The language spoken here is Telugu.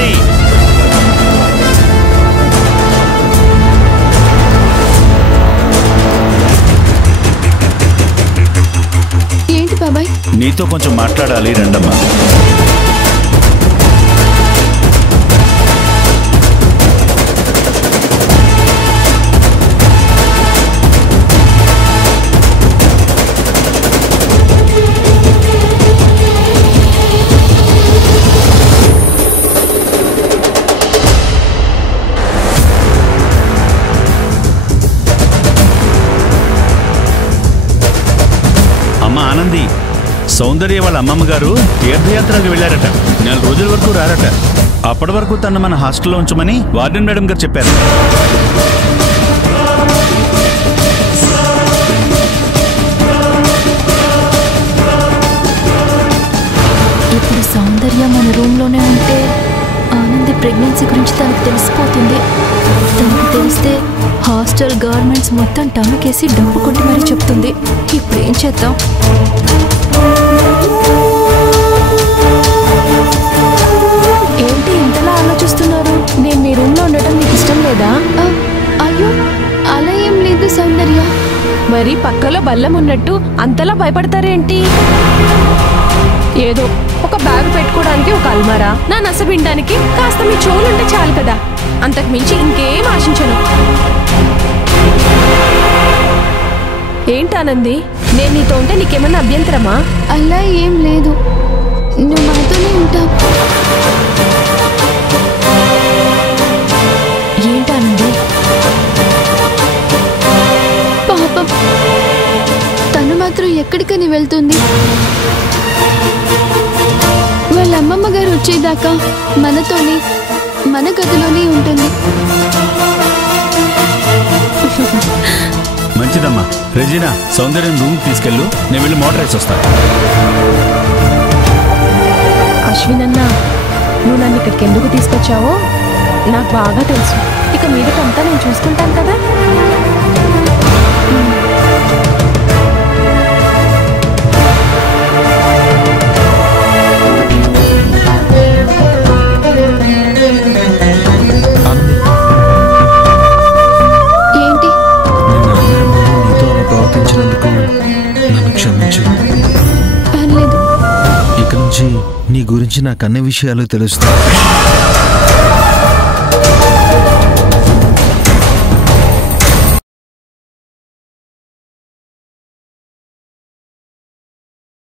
ఆనంది ఏంటి బాబాయ్? నీతో కొంచెం మాట్లాడాలి, రండమ్మా. అమ్మ ఆనంది, సౌందర్య వాళ్ళ అమ్మమ్మ గారు తీర్థయాత్రకు వెళ్ళారట. 4 రోజుల వరకు రారట. అప్పటి వరకు తను మన హాస్టల్లో ఉంచమని వార్డెన్ మేడం గారు చెప్పారు. ఇప్పుడు సౌందర్య మన రూమ్లోనే ఉంటే ఆనంది ప్రెగ్నెన్సీ గురించి తనకు తెలిసిపోతుంది. తనకు తెలిస్తే హాస్టల్ గవర్నమెంట్స్ మొత్తం టనుకేసి డబ్బు కొట్టి మరీ చెప్తుంది. ఇప్పుడు ఏం చేద్దాం? ఏంటి ఇంతలా ఆలోచిస్తున్నారు? నేను మీ రూమ్లో ఉండటం మీకు ఇష్టం లేదా? అయ్యో అలా ఏం లేదు సౌందర్య. మరి పక్కలో బల్లం ఉన్నట్టు అంతలా భయపడతారేంటి? ఏదో ఒక బ్యాగ్ పెట్టుకోవడానికి ఒక అల్మారా, నా నసబిండానికి కాస్త మీ చెవులుంటే చాలు కదా. అంతకు మించి ఇంకేం ఆశించను. ఏంటానంది, నేను నీతో ఉంటే నీకేమన్నా అభ్యంతరమా? అలా ఏం లేదు, నువ్వు మాతోనే ఉంటావు. ఏంటానంది? పాపం తను మాత్రం ఎక్కడికని వెళ్తుంది? వాళ్ళ అమ్మమ్మ గారు వచ్చేదాకా మనతోనే మన గదిలోనే ఉంటుంది. మంచిదమ్మా. రెజీనా, సౌందర్యం రూమ్ తీసుకెళ్ళు, నేను వెళ్ళి మోటార్ వేసి వస్తాను. అశ్వినన్నా, నువ్వు నన్ను ఇక్కడికి ఎందుకు తీసుకొచ్చావో నాకు బాగా తెలుసు. ఇక మీదకంతా నేను చూసుకుంటాను కదా. నీ గురించి నాకు అన్ని విషయాలు తెలుస్తాయి.